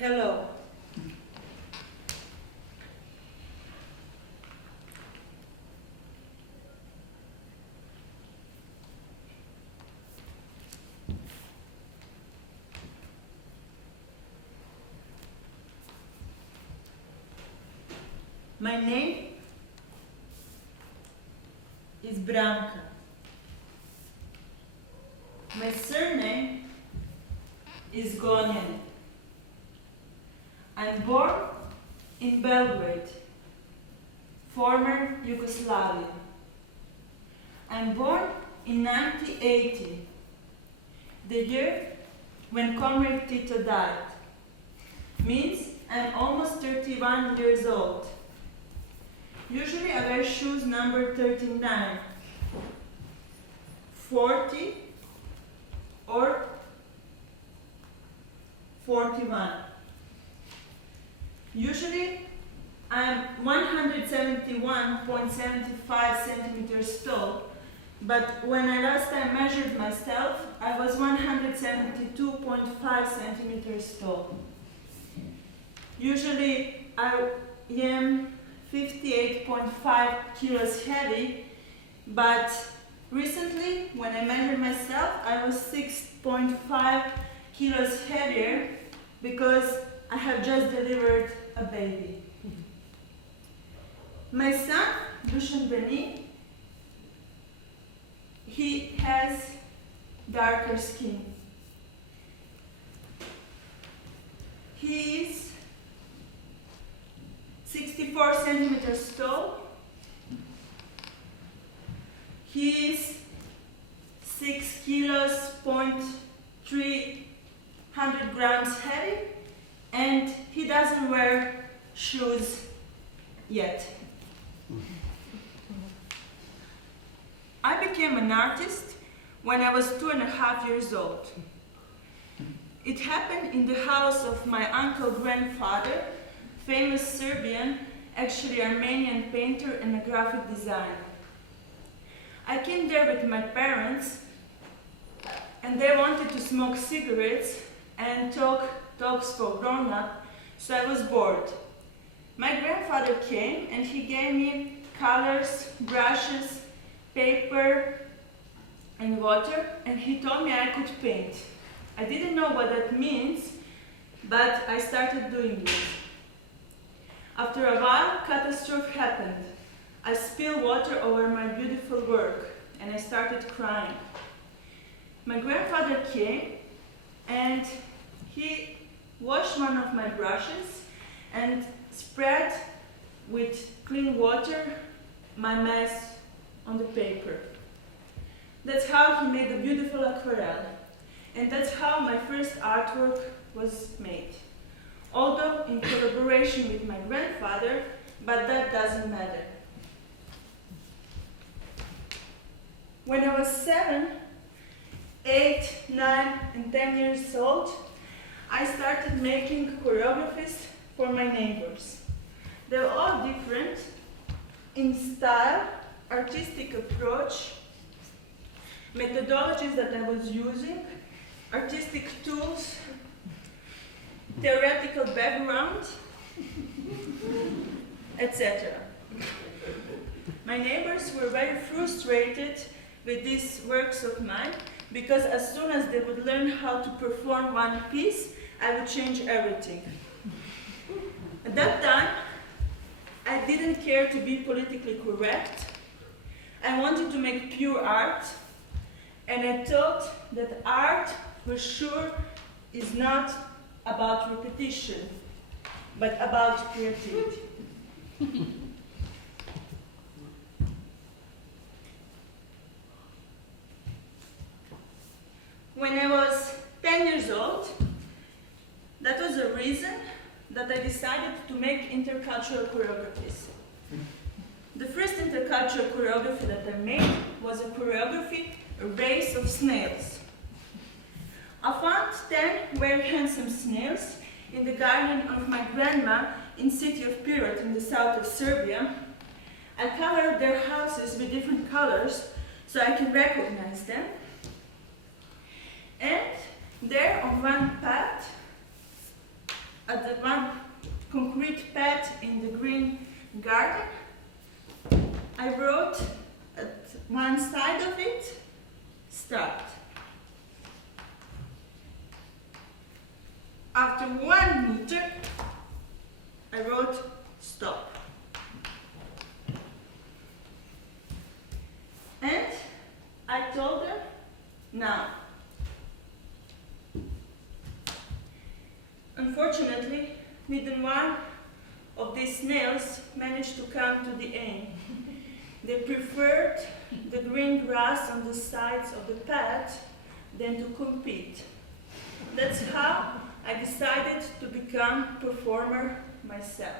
Hello. My name is Branka. My surname is Gonjen. I'm born in Belgrade, former Yugoslavia. I'm born in 1980, the year when Comrade Tito died. Means I'm almost 31 years old. Usually I wear shoes number 39, 40 or 41. Usually I'm 171.75 centimeters tall, but when I last time measured myself, I was 172.5 centimeters tall. Usually I am 58.5 kilos heavy, but recently when I measured myself, I was 6.5 kilos heavier because I have just delivered a baby. My son, Dusan Beni, he has darker skin. He is 64 centimeters tall. He is 6 kilos, 300 grams heavy, and he doesn't wear shoes yet. I became an artist when I was 2.5 years old. It happened in the house of my uncle grandfather, famous Serbian, actually Armenian painter and a graphic designer. I came there with my parents, and they wanted to smoke cigarettes and talks for grown-up, so I was bored. My grandfather came and he gave me colors, brushes, paper and water, and he told me I could paint. I didn't know what that means, but I started doing it. After a while, catastrophe happened. I spilled water over my beautiful work and I started crying. My grandfather came and he washed one of my brushes and spread with clean water my mess on the paper. That's how he made a beautiful aquarelle, and that's how my first artwork was made. Although in collaboration with my grandfather, but that doesn't matter. When I was 7, 8, 9, and 10 years old, I started making choreographies for my neighbors. They were all different in style, artistic approach, methodologies that I was using, artistic tools, theoretical background, etc. My neighbors were very frustrated with these works of mine because as soon as they would learn how to perform one piece, I would change everything. At that time, I didn't care to be politically correct. I wanted to make pure art, and I thought that art for sure is not about repetition, but about creativity. When I was 10 years old, that was a reason that I decided to make intercultural choreographies. The first intercultural choreography that I made was a choreography, a race of snails. I found 10 very handsome snails in the garden of my grandma in city of Pirot in the south of Serbia. I colored their houses with different colors so I can recognize them. And there on one path, at the one concrete pad in the green garden. I wrote at one side of it, start. After 1 meter, I wrote stop. And I told her, now. Unfortunately, neither one of these snails managed to come to the end. They preferred the green grass on the sides of the path than to compete. That's how I decided to become performer myself.